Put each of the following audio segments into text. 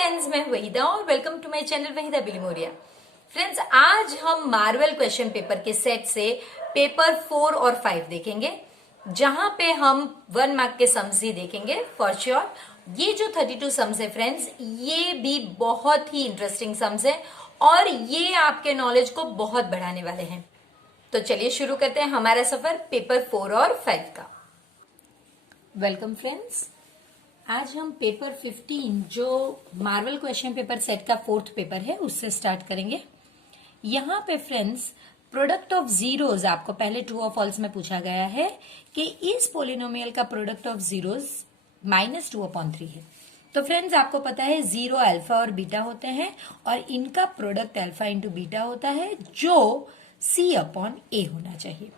Friends, मैं वहीदा और welcome to my channel Waheeda Bilimoria. Friends, आज हम मार्वल क्वेश्चन पेपर के सेट से पेपर 4 और 5 देखेंगे, जहां पे हम 1 मार्क के सम्स ही देखेंगे फॉर श्योर। ये जो 32 सम्स है फ्रेंड्स, ये भी बहुत ही इंटरेस्टिंग सम्स है और ये आपके नॉलेज को बहुत बढ़ाने वाले हैं। तो चलिए शुरू करते हैं हमारा सफर पेपर 4 और 5 का। वेलकम फ्रेंड्स, आज हम पेपर 15 जो मार्वल क्वेश्चन पेपर सेट का 4th पेपर है उससे स्टार्ट करेंगे। यहाँ पे फ्रेंड्स प्रोडक्ट ऑफ जीरोज आपको पहले ट्रू और फॉल्स में पूछा गया है कि इस पोलिनोमियल का प्रोडक्ट ऑफ जीरोज -2/3 है। तो फ्रेंड्स आपको पता है जीरो अल्फा और बीटा होते हैं और इनका प्रोडक्ट अल्फा इंटू बीटा होता है जो C/A होना चाहिए।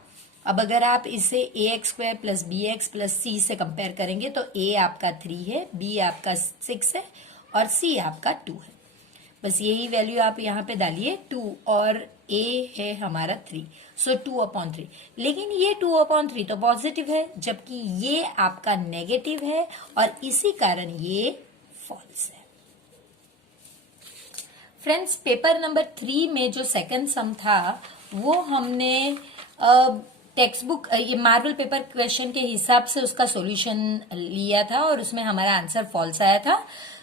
अब अगर आप इसे ax² + bx + c से कंपेयर करेंगे तो a आपका 3 है, b आपका 6 है और c आपका 2 है। बस यही वैल्यू आप यहाँ पे डालिए 2 और a है हमारा 3, सो 2/3। लेकिन ये 2/3 तो पॉजिटिव है जबकि ये आपका नेगेटिव है और इसी कारण ये फॉल्स है। फ्रेंड्स, पेपर नंबर 3 में जो सेकंड सम था वो हमने टेक्स्ट बुक ये मार्वल पेपर क्वेश्चन के हिसाब से उसका सॉल्यूशन लिया था और उसमें हमारा आंसर फॉल्स आया था।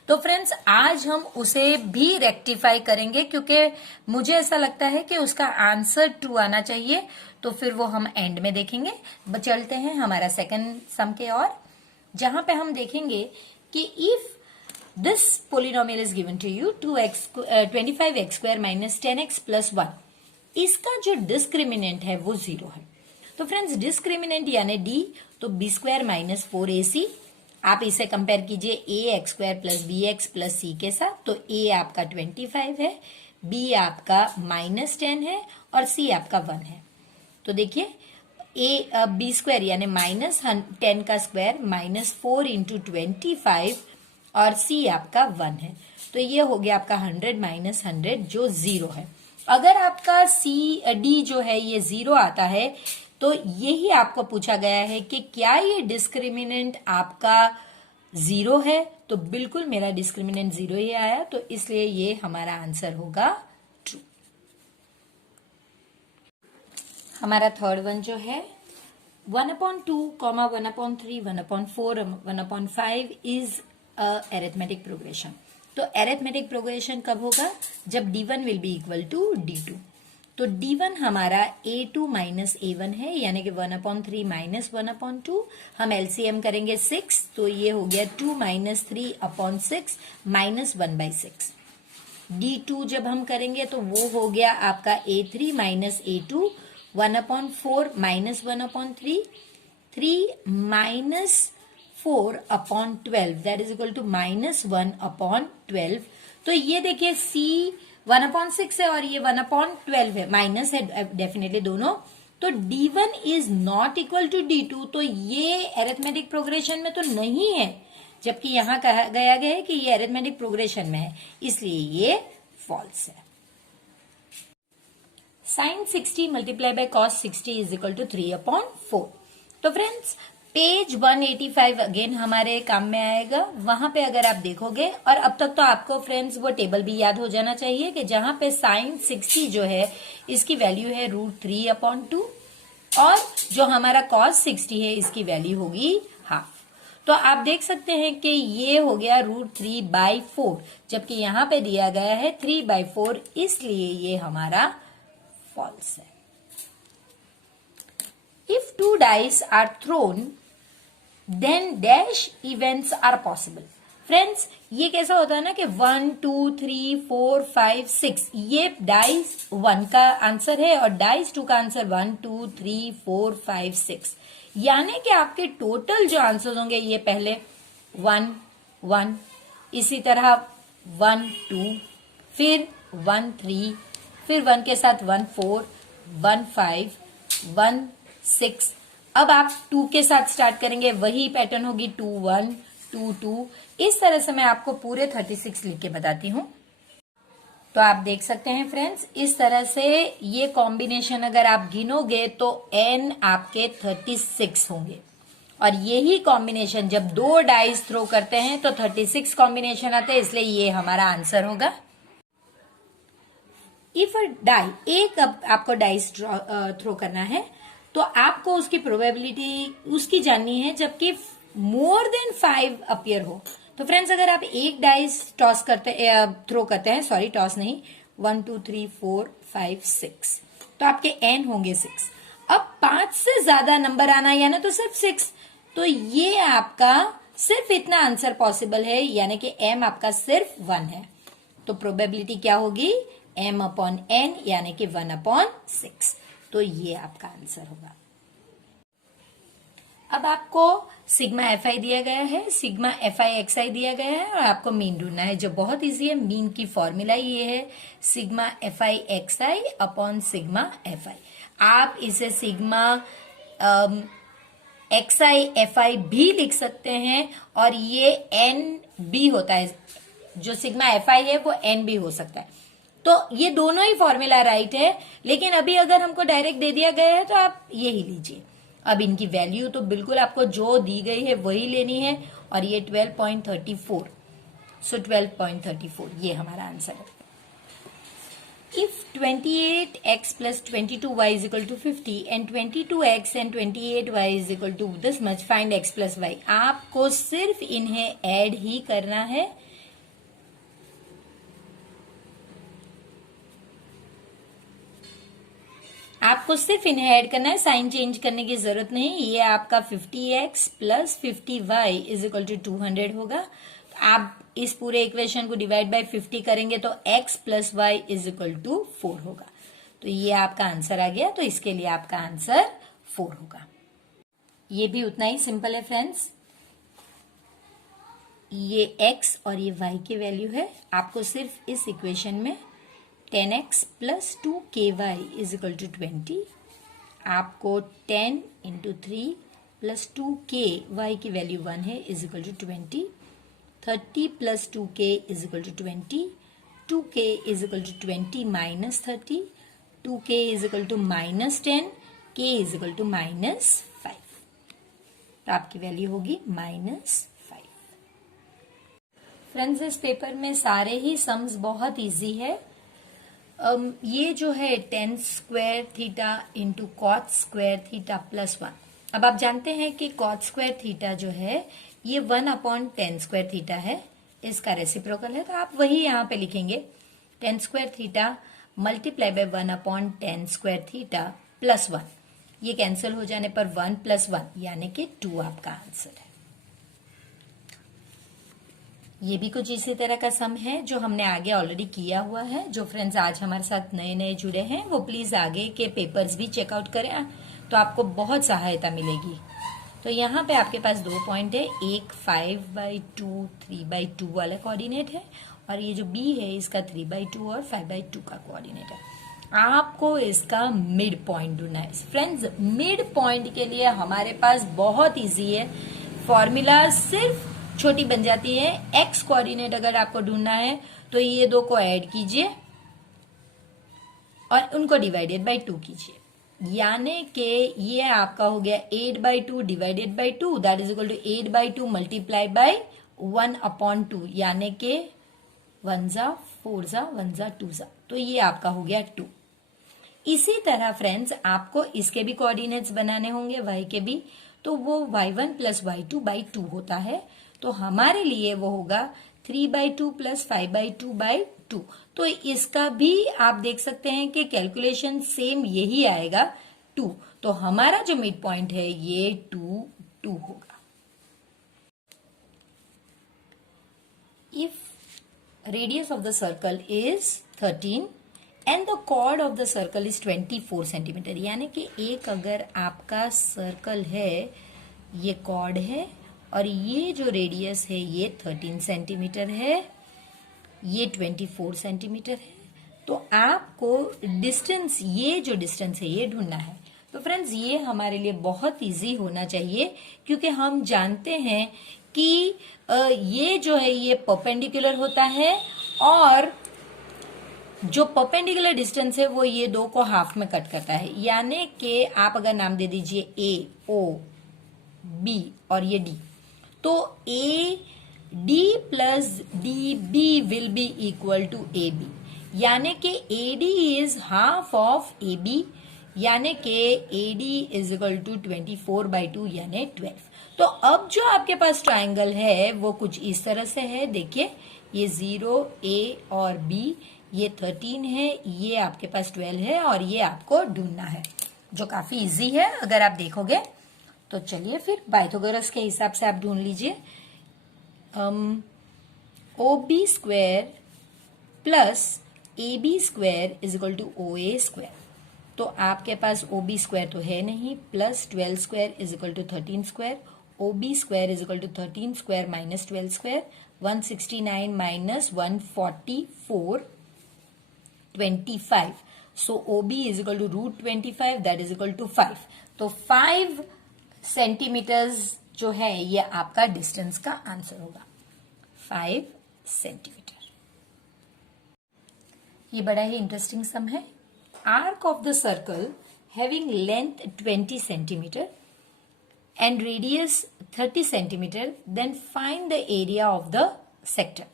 तो फ्रेंड्स आज हम उसे भी रेक्टिफाई करेंगे क्योंकि मुझे ऐसा लगता है कि उसका आंसर ट्रू आना चाहिए, तो फिर वो हम एंड में देखेंगे। चलते हैं हमारा सेकंड सम के और, जहां पे हम देखेंगे कि if this polynomial is given to you 25x² - 10x + 1, इसका जो डिस्क्रिमिनेंट है वो 0 है। तो फ्रेंड्स डिस्क्रिमिनेंट यानी d, तो b² - 4ac। आप इसे कंपेयर कीजिए ax² + bx + c के साथ, तो a आपका 25 है, b आपका -10 है और c आपका 1 है। तो देखिए b² यानी -10 का स्क्वायर -4 × 25 और c आपका 1 है, तो ये हो गया आपका 100 - 100 जो 0 है। अगर आपका d जो है ये 0 आता है तो यही आपको पूछा गया है कि क्या ये डिस्क्रिमिनेंट आपका 0 है, तो बिल्कुल मेरा डिस्क्रिमिनेंट 0 ही आया, तो इसलिए ये हमारा आंसर होगा ट्रू। हमारा थर्ड वन जो है 1/2, 1/3, 1/4, 1/5 इज अरिथमेटिक प्रोग्रेशन। तो अरिथमेटिक प्रोग्रेशन कब होगा? जब d1 will be equal to d2। तो d1 हमारा a2 - a1 है, यानी कि 1/3 - 1/2। हम एलसीएम करेंगे 6, तो ये हो गया 2 - 3/6 -1/6। d2 जब हम करेंगे तो वो हो गया आपका a3 - a2, 1/4 - 1/3, 3 - 4/12, that is equal to -1/12। तो ये देखिए c 1/6 है और ये 1/12 है, माइनस है डेफिनेटली दोनों। तो d1 is not equal to d2, तो ये अरिथमेटिक प्रोग्रेशन में तो नहीं है, जबकि यहां कहा गया है कि ये अरिथमेटिक प्रोग्रेशन में है, इसलिए ये फॉल्स है। sin 60 × cos 60 is equal to 3/4। तो फ्रेंड्स पेज 185 अगेन हमारे काम में आएगा, वहां पे अगर आप देखोगे, और अब तक तो आपको फ्रेंड्स वो टेबल भी याद हो जाना चाहिए कि जहां पे sin 60 जो है इसकी वैल्यू है √3/2 और जो हमारा cos 60 है इसकी वैल्यू होगी हाफ। तो आप देख सकते हैं कि ये हो गया √3/4, जबकि यहां पे दिया गया है 3/4, इसलिए ये हमारा फॉल्स है। If 2 dice are thrown, then dash events are possible. Friends ये कैसा होता है ना कि 1 2 3 4 5 6 ये डाइस 1 का आंसर है और डाइस 2 का आंसर 1 2 3 4 5 6, यानी कि आपके टोटल जो आंसर होंगे ये पहले 1 1, इसी तरह 1 2, फिर 1 3, फिर 1 के साथ 1 4, 1 5, 1 6। अब आप 2 के साथ स्टार्ट करेंगे, वही पैटर्न होगी 2 1 2 2। इस तरह से मैं आपको पूरे 36 लिख के बताती हूँ। तो आप देख सकते हैं फ्रेंड्स, इस तरह से ये कॉम्बिनेशन अगर आप गिनोगे तो n आपके 36 होंगे और यही कॉम्बिनेशन जब 2 डाइस थ्रो करते हैं तो 36 कॉम्बिनेशन आते हैं, इसलिए ये हमारा आंसर होगा। इफ अ डाई, एक आपको डाइस थ्रो करना है तो आपको उसकी प्रोबेबिलिटी उसकी जाननी है जबकि मोर देन 5 अपीयर हो। तो फ्रेंड्स अगर आप एक डाइस टॉस करते थ्रो करते हैं, सॉरी टॉस नहीं, 1 2 3 4 5 6, तो आपके एन होंगे 6। अब 5 से ज्यादा नंबर आना यानी तो सिर्फ 6, तो ये आपका सिर्फ इतना आंसर पॉसिबल है, यानी कि एम आपका सिर्फ 1 है। तो प्रोबेबिलिटी क्या होगी, m अपॉन n यानी कि 1/6। तो ये आपका आंसर होगा। अब आपको सिग्मा FI दिया गया है, सिग्मा FI XI दिया गया है और आपको मीन ढूंढना है, जो बहुत इजी है। मीन की फॉर्मूला ये है sigma FI XI upon sigma FI। आप इसे सिग्मा XI FI भी लिख सकते हैं और ये N भी होता है, जो सिग्मा FI है वो N भी हो सकता है। तो ये दोनों ही फॉर्मूला राइट है, लेकिन अभी अगर हमको डायरेक्ट दे दिया गया है तो आप यही लीजिए। अब इनकी वैल्यू तो बिल्कुल आपको जो दी गई है वही लेनी है, और ये 12.34, सो 12.34 ये हमारा आंसर है। If 28x plus 22y is equal to 50 and 22x and 28y is equal to this much, find x plus y। आपको सिर्फ इन्हें ऐड ही करना है। आपको सिर्फ इन्हें ऐड करना है, साइन चेंज करने की जरूरत नहीं। ये आपका 50x plus 50y is equal to 200 होगा। आप इस पूरे इक्वेशन को डिवाइड बाय 50 करेंगे तो x plus y is equal to 4 होगा। तो ये आपका आंसर आ गया, तो इसके लिए आपका आंसर 4 होगा। ये भी उतना ही सिंपल है फ्रेंड्स। ये x और ये y की वैल्यू है। आपको सिर्फ इस इक्वेशन में 10x plus 2ky is equal to 20, आपको 10 इंटू 3 प्लस 2k, y की वैल्यू 1 है, is equal to 20, 30 plus 2k is equal to 20, 2k is equal to 20 minus 30, 2k is equal to minus 10, k is equal to minus 5। तो आपकी value होगी minus 5। Friends इस paper में सारे ही sums बहुत easy है। ये जो है tan square theta into cot square theta plus 1। अब आप जानते हैं कि कॉट स्क्वायर थीटा जो है ये 1/tan स्क्वायर थीटा है, इसका रेसिप्रोकल है, तो आप वही यहाँ पे लिखेंगे tan square theta multiply by 1/tan square theta plus 1। ये कैंसिल हो जाने पर 1 प्लस 1 यानी कि 2 आपका आंसर है। ये भी कुछ इसी तरह का सम है जो हमने आगे ऑलरेडी किया हुआ है। जो फ्रेंड्स आज हमारे साथ नए नए जुड़े हैं वो प्लीज आगे के पेपर्स भी चेकआउट करें, तो आपको बहुत सहायता मिलेगी। तो यहाँ पे आपके पास 2 पॉइंट है, एक 5/2 3/2 वाला कोऑर्डिनेट है और ये जो b है इसका 3/2 और 5/2 का कोऑर्डिनेट है। आपको इसका मिड पॉइंट ढूंढना है। फ्रेंड्स मिड पॉइंट के लिए हमारे पास बहुत इजी है, फॉर्मूला सिर्फ छोटी बन जाती है। x कोऑर्डिनेट अगर आपको ढूंढना है तो ये 2 को ऐड कीजिए और उनको डिवाइडेड बाय 2 कीजिए, यानी कि ये आपका हो गया 8/2 divided by 2, that is equal to 8/2 multiply by 1/2, यानी कि 1 जा 4 जा 1 जा 2 जा, तो ये आपका हो गया 2। इसी तरह फ्रेंड्स आपको इसके भी कोऑर्डिनेट्स बनाने होंगे, y के भी, तो वो y1 प्लस y2/2 होता है। तो हमारे लिए वो होगा 3/2 प्लस 5/2/2। तो इसका भी आप देख सकते हैं कि कैलकुलेशन सेम यही आएगा 2। तो हमारा जो मिड पॉइंट है ये 2 होगा। If radius of the circle is 13 and the chord of the circle is 24 centimetre, यानी कि एक अगर आपका सर्कल है, ये कॉर्ड है और ये जो रेडियस है ये 13 सेंटीमीटर है, ये 24 सेंटीमीटर है, तो आपको डिस्टेंस, ये जो डिस्टेंस है ये ढूंढना है। तो फ्रेंड्स ये हमारे लिए बहुत इजी होना चाहिए, क्योंकि हम जानते हैं कि ये जो है ये परपेंडिकुलर होता है और जो परपेंडिकुलर डिस्टेंस है वो ये 2 को हाफ में कट करता है, यानी कि आप अगर नाम दे दीजिए ए ओ, बी और ये डी, तो A D plus D B will be equal to A B, यानी कि A D is half of A B, यानी कि A D is equal to 24/2 यानी 12। तो अब जो आपके पास ट्राइंगल है वो कुछ इस तरह से है, देखिए ये 0 ए और बी, ये 13 है, ये आपके पास 12 है और ये आपको ढूंढना है, जो काफी इजी है अगर आप देखोगे। तो चलिए फिर पाइथागोरस के हिसाब से आप ढूंढ लीजिए। O B square plus A B square is equal to O A square. तो आपके पास ओ बी स्क्वायर तो है नहीं, plus 12 square is equal to 13 square, O B square is equal to 13 square minus 12 square, 169 माइनस 144 25। So OB is equal to root 25, that is equal to 5। तो 5 centimetres जो है ये आपका डिस्टेंस का आंसर होगा, 5 सेंटीमीटर। ये बड़ा ही इंटरेस्टिंग सम है। Arc of the circle having length 20 centimetre and radius 30 centimetre, then find the area of the sector.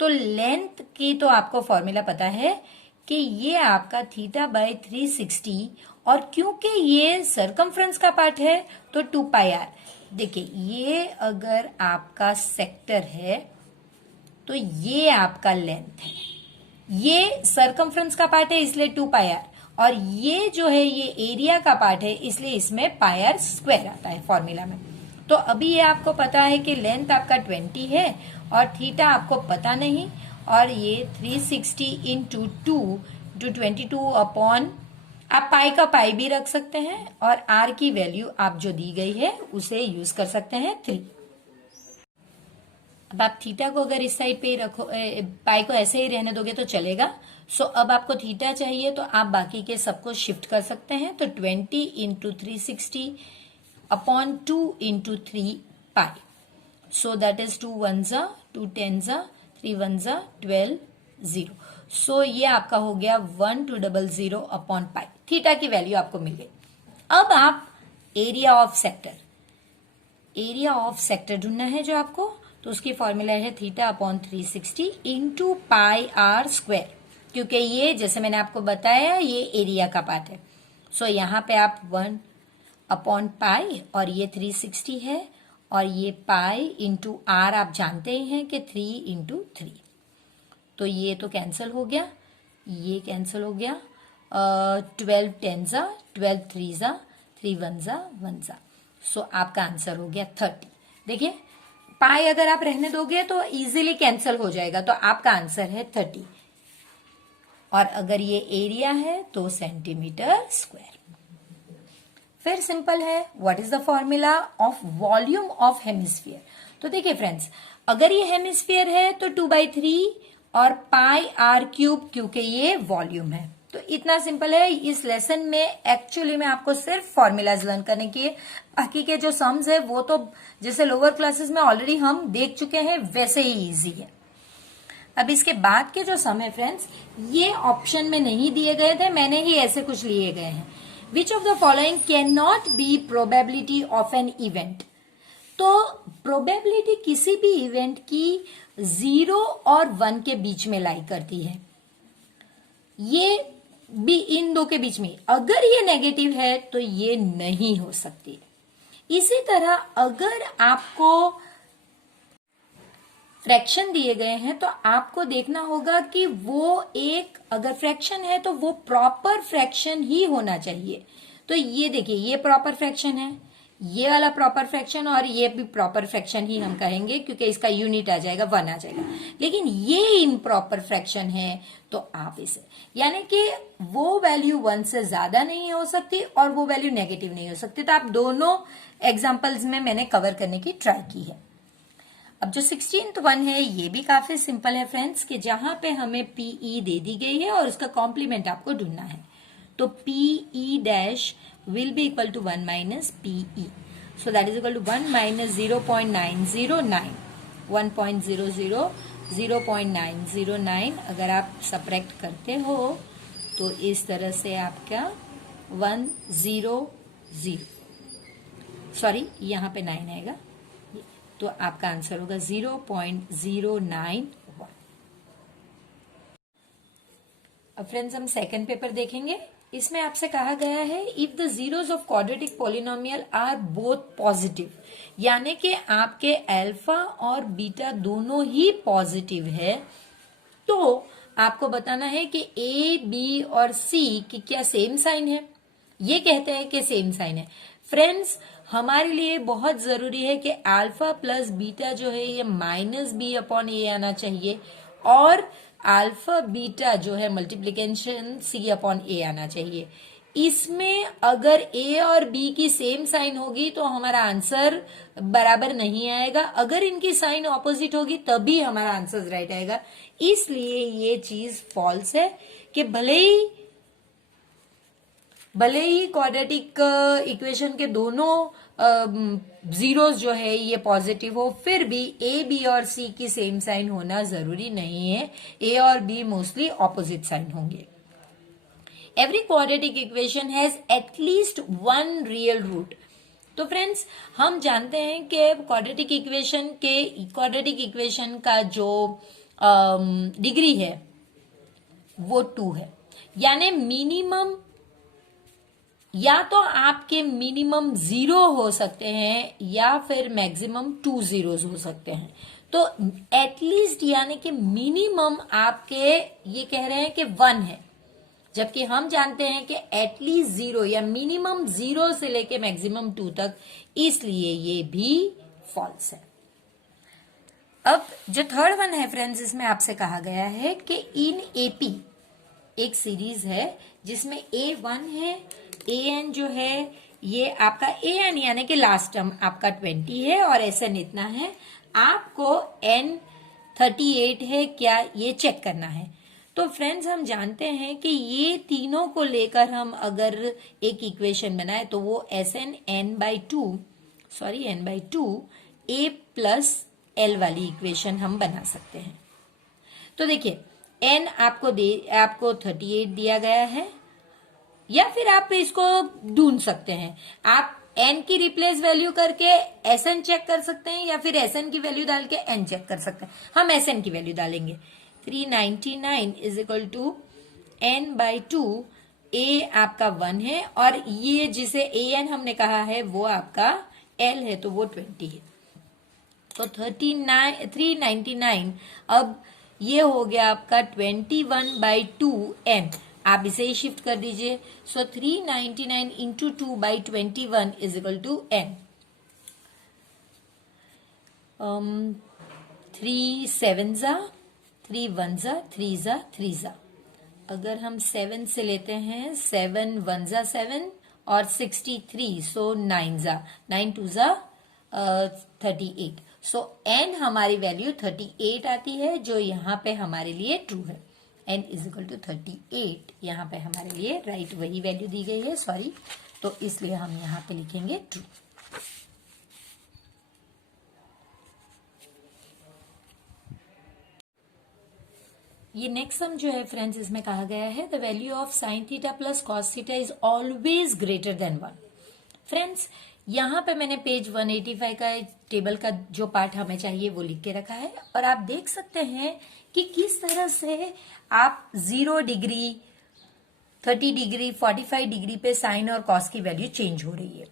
तो लेंथ की तो आपको फॉर्मूला पता है कि ये आपका थीटा बाय 360, और क्योंकि ये सरकमफ्रेंस का पार्ट है तो 2 पाई आर। देखिए ये अगर आपका सेक्टर है तो ये आपका लेंथ है, ये सरकमफ्रेंस का पार्ट है इसलिए 2 पाई आर, और ये जो है ये एरिया का पार्ट है इसलिए इसमें पाई आर स्क्वायर आता है फॉर्मूला में। तो अभी ये आपको पता है कि लेंथ आपका 20 है और थीटा आपको पता नहीं, और ये 360 इंटू 22 अपॉन, आप पाई का पाई भी रख सकते हैं और आर की वैल्यू आप जो दी गई है उसे यूज कर सकते हैं 3। अब आप थीटा को अगर इस साइड पे रखो, पाई को ऐसे ही रहने दोगे तो चलेगा। सो अब आपको थीटा चाहिए तो आप बाकी के सबको शिफ्ट कर सकते हैं। तो 20 into 360 upon 2 into 3 pi, so that is 2 1 जा 2 10 जा 3 1 जा 12 0। सो ये आपका हो गया 1200 अपॉन पाई। थीटा की वैल्यू आपको मिल गई। अब आप एरिया ऑफ सेक्टर ढूंढना है जो आपको, तो उसकी फॉर्मूला है theta upon 360 into pi r square, क्योंकि ये जैसे मैंने आपको बताया ये एरिया का पार्ट है। सो यहाँ पे आप 1 अपॉन पाई और ये 360 है और ये पाई इंटू आर आप जानते ही हैं कि 3 इंटू 3। तो ये तो कैंसिल हो गया, ये कैंसिल हो गया, 12 10 जा 12 3 जा 3 1 जा 1 जा। सो आपका आंसर हो गया 30। देखिए पाई अगर आप रहने दोगे तो इजीली कैंसिल हो जाएगा, तो आपका आंसर है 30। और अगर ये एरिया है तो सेंटीमीटर स्क्वायर। फिर सिंपल है, what is the formula of volume of hemisphere. तो देखिए फ्रेंड्स, अगर ये हेमिस्फीयर है तो 2/3 और पाई आर क्यूब, क्योंकि ये वॉल्यूम है। तो इतना सिंपल है। इस लेसन में एक्चुअली में आपको सिर्फ फॉर्मूलाज लर्न करने की, बाकी के जो सम्स है वो तो जैसे लोअर क्लासेस में ऑलरेडी हम देख चुके हैं वैसे ही इजी है। अब इसके बाद के जो सम है फ्रेंड्स, ये ऑप्शन में नहीं दिए गए थे, मैंने ही ऐसे कुछ लिए गए हैं। Which of the following can not be probability of an event. तो प्रोबेबिलिटी किसी भी इवेंट की 0 और 1 के बीच में लाई करती है, ये भी इन दो के बीच में। अगर ये नेगेटिव है तो ये नहीं हो सकती। इसी तरह अगर आपको फ्रैक्शन दिए गए हैं तो आपको देखना होगा कि वो एक, अगर फ्रैक्शन है तो वो प्रॉपर फ्रैक्शन ही होना चाहिए। तो ये देखिए, ये प्रॉपर फ्रैक्शन है, ये वाला प्रॉपर फ्रैक्शन, और ये भी प्रॉपर फ्रैक्शन ही हम कहेंगे क्योंकि इसका यूनिट आ जाएगा 1 आ जाएगा। लेकिन ये इम्प्रॉपर फ्रैक्शन है तो आप इसे, यानी कि वो वैल्यू 1 से ज्यादा नहीं हो सकती और वो वैल्यू नेगेटिव नहीं हो सकती। तो आप दोनों एग्जाम्पल्स में मैंने कवर करने की ट्राई की है। अब जो 16th वन है ये भी काफी सिंपल है फ्रेंड्स, कि जहां पे हमें पीई दे दी गई है और उसका कॉम्प्लीमेंट आपको ढूंढना है। तो PE dash will be equal to 1 minus PE. So that is equal to 1 minus 0.909. 1.00 0.909 अगर आप सब्ट्रैक्ट करते हो तो इस तरह से आपका 100 सॉरी यहाँ पे 9 आएगा, तो आपका आंसर होगा 0.091। अब फ्रेंड्स हम सेकंड पेपर देखेंगे। इसमें आपसे कहा गया है if the zeros of quadratic polynomial are both positive, यानी कि आपके अल्फा और बीटा दोनों ही पॉजिटिव है, तो आपको बताना है कि ए बी और सी की क्या सेम साइन है। ये कहते हैं कि सेम साइन है। फ्रेंड्स हमारे लिए बहुत जरूरी है कि अल्फा प्लस बीटा जो है ये -b/a आना चाहिए, और अल्फा बीटा जो है मल्टीप्लीकेशन c/a आना चाहिए। इसमें अगर a और b की सेम साइन होगी तो हमारा आंसर बराबर नहीं आएगा, अगर इनकी साइन ऑपोजिट होगी तभी हमारा आंसर राइट आएगा। इसलिए ये चीज फॉल्स है कि भले ही क्वाड्रेटिक इक्वेशन के दोनों जीरोस जो है ये पॉजिटिव हो, फिर भी ए बी और सी की सेम साइन होना जरूरी नहीं है। ए और बी मोस्टली ऑपोजिट साइन होंगे। Every quadratic equation has at least one real root. तो फ्रेंड्स हम जानते हैं कि क्वाड्रेटिक इक्वेशन का जो डिग्री है वो 2 है, यानी मिनिमम या तो आपके मिनिमम 0 हो सकते हैं या फिर मैक्सिमम 2 zeros हो सकते हैं। तो एटलीस्ट यानी कि मिनिमम आपके ये कह रहे हैं कि 1 है, जबकि हम जानते हैं कि एटलीस्ट 0 या मिनिमम 0 से लेके मैक्सिमम 2 तक, इसलिए ये भी फॉल्स है। अब जो थर्ड वन है फ्रेंड्स, इसमें आपसे कहा गया है कि इन एपी एक सीरीज है जिसमें A1 है, an जो है ये आपका an यानी कि लास्ट टर्म आपका 20 है और SN इतना है, आपको n 38 है क्या ये चेक करना है। तो फ्रेंड्स हम जानते हैं कि ये तीनों को लेकर हम अगर एक इक्वेशन बनाए तो वो SN n/2 a plus l वाली इक्वेशन हम बना सकते हैं। तो देखिए n आपको 38 दिया गया है, या फिर आप इसको ढूंढ सकते हैं, आप n की रिप्लेस वैल्यू करके SN चेक कर सकते हैं या फिर SN की वैल्यू डाल के n चेक कर सकते हैं। हम SN की वैल्यू डालेंगे। 399 is equal to n/2, a आपका 1 है और ये जिसे an हमने कहा है वो आपका l है, तो वो 20 है। तो 399 अब ये हो गया आपका 21/2n, आप इसे ही शिफ्ट कर दीजिए। So 399 into 2/21 is equal to n। 3 7 3 1 3 3 अगर हम 7 से लेते हैं, 7 1 7 और 63, सो 9 9 2 38। सो n हमारी वैल्यू 38 आती है, जो यहाँ पे हमारे लिए ट्रू है। n इज इक्वल टू 38 यहाँ पे हमारे लिए राइट वही वैल्यू दी गई है, सॉरी, तो इसलिए हम यहाँ पे लिखेंगे ट्रू। ये नेक्स्ट सम जो है फ्रेंड्स, इसमें कहा गया है the value of sine theta plus cos theta is always greater than 1। Friends यहाँ पे मैंने पेज 185 का टेबल का जो पार्ट हमें चाहिए वो लिख के रखा है, और आप देख सकते हैं कि किस तरह से आप 0 डिग्री, 30 डिग्री, 45 डिग्री पे साइन और कॉस की वैल्यू चेंज हो रही है।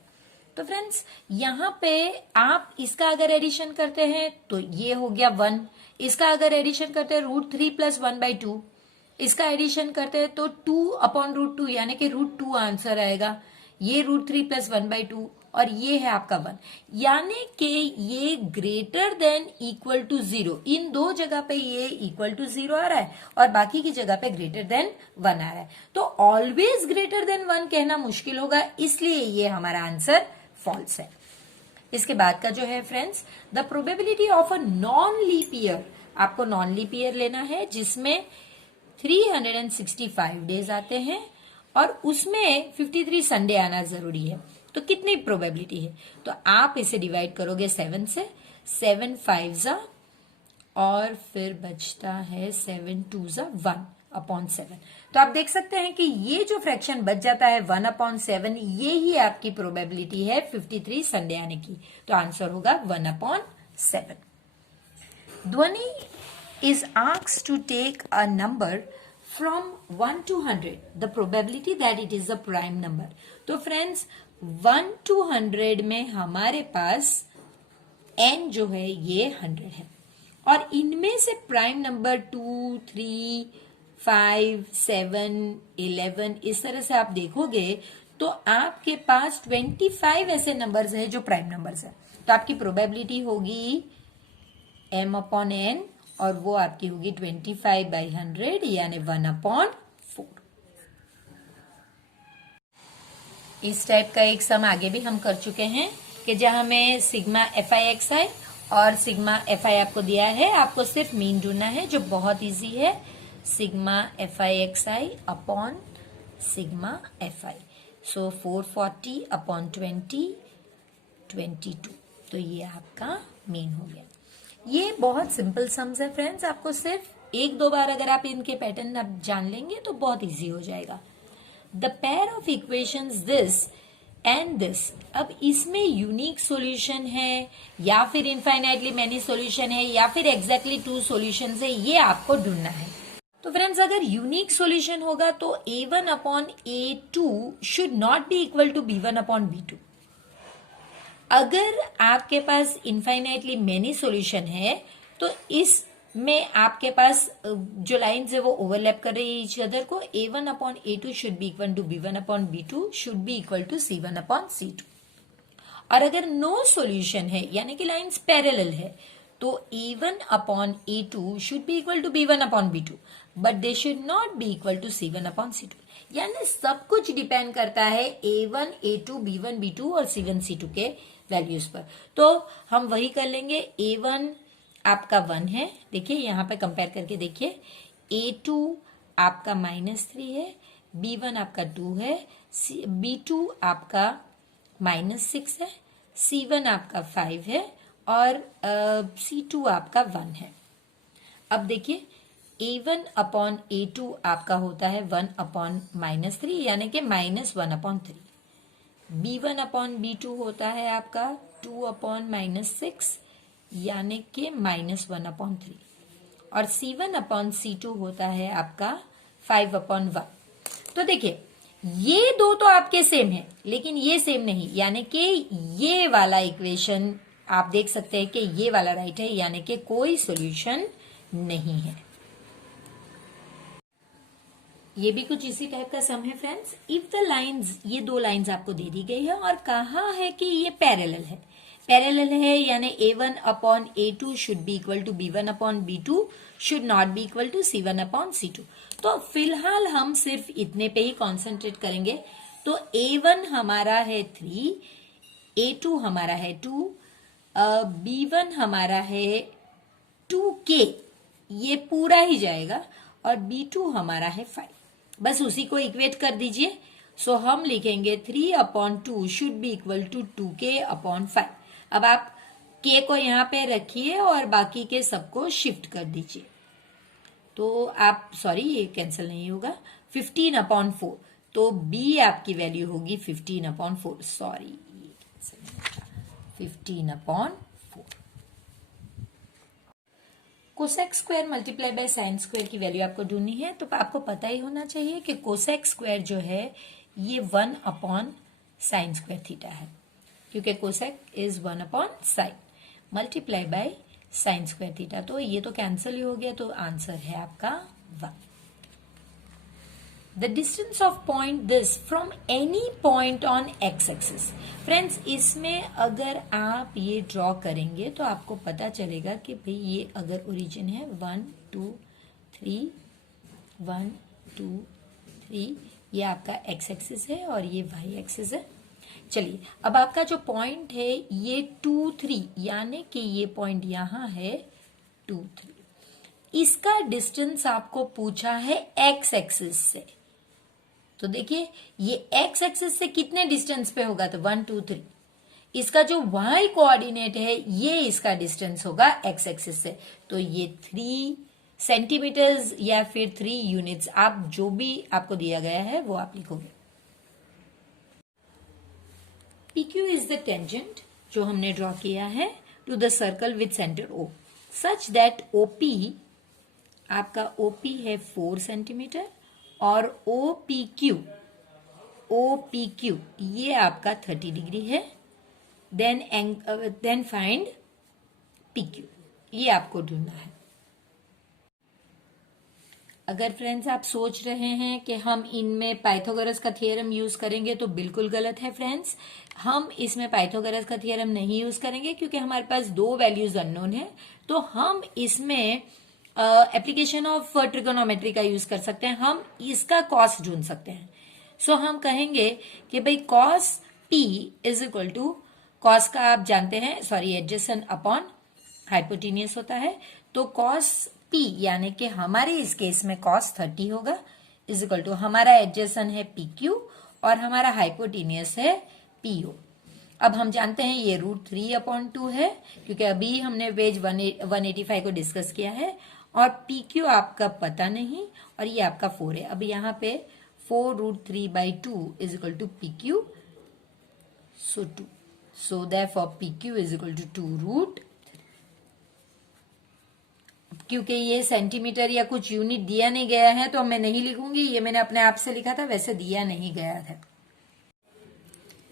तो फ्रेंड्स यहाँ पे आप इसका अगर एडिशन करते हैं तो ये हो गया 1, इसका अगर एडिशन करते हैं √3 + 1/2, इसका एडिशन करते हैं तो 2/√2 यानी कि √2 आंसर आएगा। ये √3 + 1/2 और ये है आपका 1, यानी कि ये ग्रेटर देन इक्वल टू 0। इन दो जगह पे ये इक्वल टू 0 आ रहा है और बाकी की जगह पे ग्रेटर देन 1 आ रहा है। तो ऑलवेज ग्रेटर देन 1 कहना मुश्किल होगा, इसलिए ये हमारा आंसर फॉल्स है। इसके बाद का जो है friends, the probability of a non leap year, आपको नॉन लीप ईयर लेना है जिसमें 365 डेज आते हैं और उसमें 53 संडे आना जरूरी है। तो कितनी प्रोबेबिलिटी है, तो आप इसे डिवाइड करोगे 7 से, 7 5 और फिर बचता है 7 2 1, 1/7। तो आप देख सकते हैं कि ये जो फ्रैक्शन बच जाता है 1/7, ये ही आपकी प्रोबेबिलिटी है 53 संडे आने की। तो आंसर होगा 1/7। ध्वनि is asked to take a number from 1 to 100, the probability that it is a prime number। तो फ्रेंड्स 1 to 100 में हमारे पास n जो है ये 100 है, और इनमें से प्राइम नंबर 2, 3, 5, 7, 11 इस तरह से आप देखोगे तो आपके पास 25 ऐसे नंबर्स है जो प्राइम नंबर्स है। तो आपकी प्रोबेबिलिटी होगी m/n, और वो आपकी होगी 25/100 यानी 1/4। इस टाइप का एक सम आगे भी हम कर चुके हैं कि जहां हमें सिग्मा FIXI और सिग्मा FI आपको दिया है, आपको सिर्फ मीन ढूंढना है जो बहुत इजी है। Sigma FIXI upon sigma FI, सो 440/20, 22। तो ये आपका मीन हो गया। ये बहुत सिंपल सम्स है फ्रेंड्स, आपको सिर्फ एक दो बार अगर आप इनके पैटर्न आप जान लेंगे तो बहुत इजी हो जाएगा। The pair of equations this and this, अब इसमें यूनिक सॉल्यूशन है या फिर इनफाइनाइटली मेनी सॉल्यूशन है या फिर एग्जैक्टली 2 सॉल्यूशंस है, ये आपको ढूंढना है। तो फ्रेंड्स अगर यूनिक सॉल्यूशन होगा तो A1/A2 should not be equal to B1/B2। अगर आपके पास इनफाइनाइटली मेनी सॉल्यूशन है तो इसमें आपके पास जो लाइंस है वो ओवरलैप कर रही है ईच अदर को। A1/A2 should be equal to B1/B2 should be equal to C1/C2। और अगर नो सॉल्यूशन है यानी कि लाइंस पैरेलल है तो A1/A2 should be equal to B1/B2 but they should not be equal to C1/C2। यानी सब कुछ डिपेंड करता है A1, A2, B1, B2 और C1, C2 के वैल्यूज पर। तो हम वही कर लेंगे। A1 आपका 1 है, देखिए यहां पे कंपेयर करके देखिए। A2 आपका -3 है, B1 आपका 2 है, B2 आपका -6 है, C1 आपका 5 है और C2 आपका 1 है। अब देखिए A1/A2 आपका होता है 1/-3 यानी कि -1/3। B1/B2 होता है आपका 2/-6 यानी कि -1/3। और C1/C2 होता है आपका 5/1। तो देखिए ये दो तो आपके सेम है लेकिन ये सेम नहीं, यानी कि ये वाला इक्वेशन आप देख सकते हैं कि ये वाला राइट है, यानी कि कोई सॉल्यूशन नहीं है। ये भी कुछ इसी टाइप का सम है फ्रेंड्स। इफ द लाइंस, ये दो लाइंस आपको दे दी गई है और कहा है कि ये पैरेलल है। पैरेलल है यानी A1/A2 should be equal to B1/B2 should not be equal to C1/C2। तो फिलहाल हम सिर्फ इतने पे ही कॉन्सेंट्रेट करेंगे। तो A1 हमारा है 3, A2 हमारा है 2, B1 हमारा है 2K, ये पूरा ही जाएगा, और B2 हमारा है 5। बस उसी को इक्वेट कर दीजिए। सो हम लिखेंगे 3/2 should be equal to 2K/5। अब आप K को यहां पे रखिए और बाकी के सबको शिफ्ट कर दीजिए। तो आप सॉरी ये कैंसिल नहीं होगा। 15/4, तो B आपकी वैल्यू होगी 15/4, sorry 15/4। Cosec square multiply by sine square की वैल्यू आपको ढूंढनी है। तो आपको पता ही होना चाहिए कि कोसेक स्क्वायर जो है ये 1/sin स्क्वायर थीटा है, क्योंकि cosec is 1/sin multiply by sine square theta. तो ये तो कैंसिल ही हो गया, तो आंसर है आपका 1। The distance of point this from any point on x axis. Friends इसमें अगर आप ये ड्रॉ करेंगे तो आपको पता चलेगा कि भाई ये अगर ओरिजिन है 1 2 3 1 2 3, ये आपका एक्स एक्सिस है और ये वाई एक्सिस है। चलिए अब आपका जो पॉइंट है ये 2 3 यानी कि ये पॉइंट यहां है 2 3, इसका डिस्टेंस आपको पूछा है एक्स एक्सिस से। तो देखिए ये एक्स एक्सिस से कितने डिस्टेंस पे होगा, तो 1 2 3। इसका जो वाई कोऑर्डिनेट है ये इसका डिस्टेंस होगा एक्स एक्सिस से, तो ये 3 सेंटीमीटर्स या फिर 3 यूनिट्स, आप जो भी आपको दिया गया है वो आप लिखोगे। PQ इज द टेंजेंट जो हमने ड्रॉ किया है to the circle with centre O, such that OP, आपका OP है 4 सेंटीमीटर और OPQ ये आपका 30 डिग्री है। देन फाइंड PQ, ये आपको ढूंढना है। अगर फ्रेंड्स आप सोच रहे हैं कि हम इनमें पाइथागोरस का थ्योरम यूज करेंगे तो बिल्कुल गलत है फ्रेंड्स। हम इसमें पाइथागोरस का थ्योरम नहीं यूज करेंगे क्योंकि हमारे पास 2 वैल्यूज अननोन है। तो हम इसमें एप्लीकेशन ऑफ ट्रिगोनोमेट्री का यूज कर सकते हैं, हम इसका कॉस ढूंढ सकते हैं। सो हम कहेंगे कि भाई cos P is equal to, cos का आप जानते हैं, सॉरी, एडजेसेंट अपॉन हाइपोटेन्यूस होता है। तो कॉस P यानी कि हमारे इस केस में कॉस 30 होगा इज इक्वल टू, हमारा एडजेसेंट है PQ और हमारा हाइपोटेन्यूस है PO। अब हम जानते हैं ये √3/2 है क्योंकि अभी हमने पेज 185 को डिस्कस किया है और PQ आपका पता नहीं और ये आपका 4 है। अब यहाँ पे 4√3/2 is equal to PQ, so 2, so therefore PQ is equal to 2√3। क्योंकि ये सेंटीमीटर या कुछ यूनिट दिया नहीं गया है तो मैं नहीं लिखूंगी, ये मैंने अपने आप से लिखा था, वैसे दिया नहीं गया था।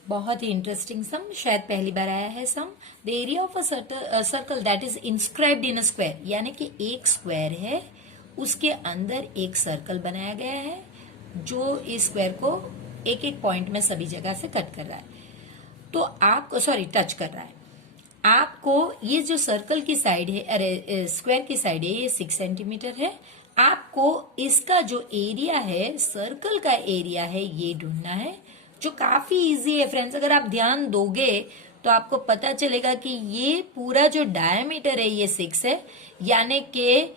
बहुत ही इंटरेस्टिंग सम, शायद पहली बार आया है sum. The area of a circle that is inscribed in a square, यानी कि एक स्क्वायर है उसके अंदर एक सर्कल बनाया गया है जो इस स्क्वायर को एक एक पॉइंट में सभी जगह से कट कर रहा है, तो आपको, सॉरी, टच कर रहा है। आपको ये जो सर्कल की साइड है, अरे स्क्वायर की साइड है, ये 6 सेंटीमीटर है। आपको इसका जो एरिया है, सर्कल का एरिया है, ये ढूंढना है, जो काफी इजी है फ्रेंड्स। अगर आप ध्यान दोगे तो आपको पता चलेगा कि ये पूरा जो डायमीटर है ये 6 है, यानी कि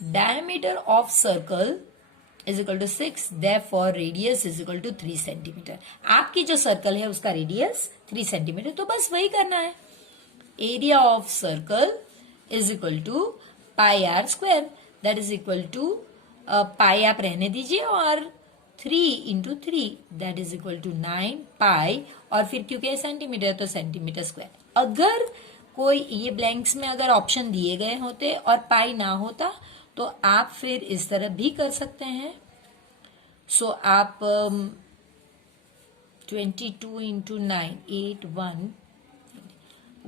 diameter of circle is equal to 6, therefore radius is equal to 3 centimetre. आपकी जो सर्कल है उसका रेडियस 3 सेंटीमीटर, तो बस वही करना है। Area of circle is equal to πr², that is equal to pi आप रहने दीजिए और 3 × 3 that is equal to 9 pi, और फिर क्योंकि सेंटीमीटर तो सेंटीमीटर स्क्वायर। अगर कोई ये ब्लैंक्स में अगर ऑप्शन दिए गए होते और पाई ना होता तो आप फिर इस तरह भी कर सकते हैं। सो आप 22 × 9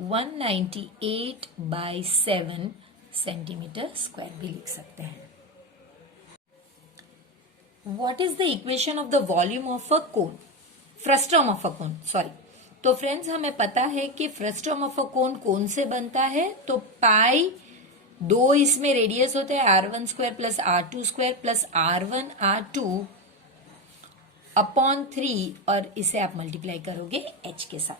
198/7 सेंटीमीटर स्क्वायर भी लिख सकते हैं। What is the equation of the volume of a cone? Frustum of a cone, sorry. तो फ्रेंड्स हमें पता है कि फ्रस्टम ऑफ अ कोन से बनता है, तो पाई 2 इसमें रेडियस होते हैं, r1² + r2² + r1r2 अपॉन 3, और इसे आप मल्टीप्लाई करोगे h के साथ।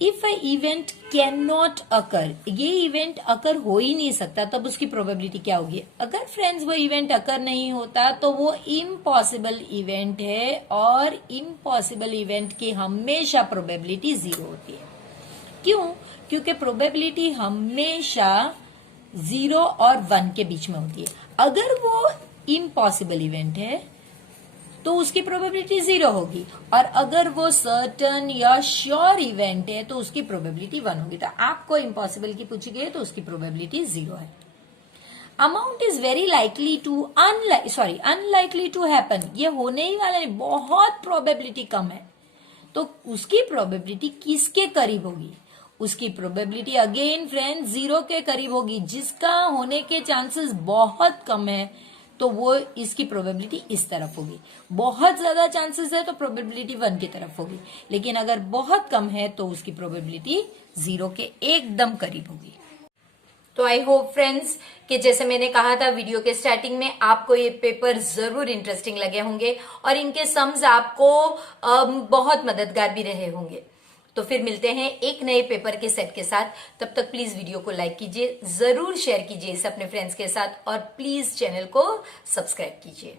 If a event can not occur, ये इवेंट अकर हो ही नहीं सकता, तब उसकी प्रोबेबिलिटी क्या होगी? अगर फ्रेंड्स वो इवेंट अकर नहीं होता तो वो इम्पॉसिबल इवेंट है, और इम्पॉसिबल इवेंट की हमेशा प्रोबेबिलिटी 0 होती है। क्यों? क्योंकि प्रोबेबिलिटी हमेशा 0 और 1 के बीच में होती है। अगर वो इम्पॉसिबल इवेंट है तो उसकी प्रोबेबिलिटी 0 होगी, और अगर वो सर्टन या श्योर इवेंट है तो उसकी प्रोबेबिलिटी 1 होगी। तो आपको इम्पॉसिबल की पूछी गई तो उसकी प्रोबेबिलिटी 0 है। Amount is very likely to unlikely to happen, ये होने ही वाला नहीं, बहुत प्रोबेबिलिटी कम है, तो उसकी प्रोबेबिलिटी किसके करीब होगी? उसकी प्रोबेबिलिटी अगेन फ्रेंड 0 के करीब होगी। जिसका होने के चांसेस बहुत कम है तो वो इसकी प्रोबेबिलिटी इस तरफ होगी। बहुत ज्यादा चांसेस है तो प्रोबेबिलिटी 1 की तरफ होगी, लेकिन अगर बहुत कम है तो उसकी प्रोबेबिलिटी 0 के एकदम करीब होगी। तो आई होप फ्रेंड्स कि जैसे मैंने कहा था वीडियो के स्टार्टिंग में, आपको ये पेपर जरूर इंटरेस्टिंग लगे होंगे और इनके सम्स आपको बहुत मददगार भी रहे होंगे। तो फिर मिलते हैं एक नए पेपर के सेट के साथ। तब तक प्लीज वीडियो को लाइक कीजिए, जरूर शेयर कीजिए इसे अपने फ्रेंड्स के साथ, और प्लीज चैनल को सब्सक्राइब कीजिए।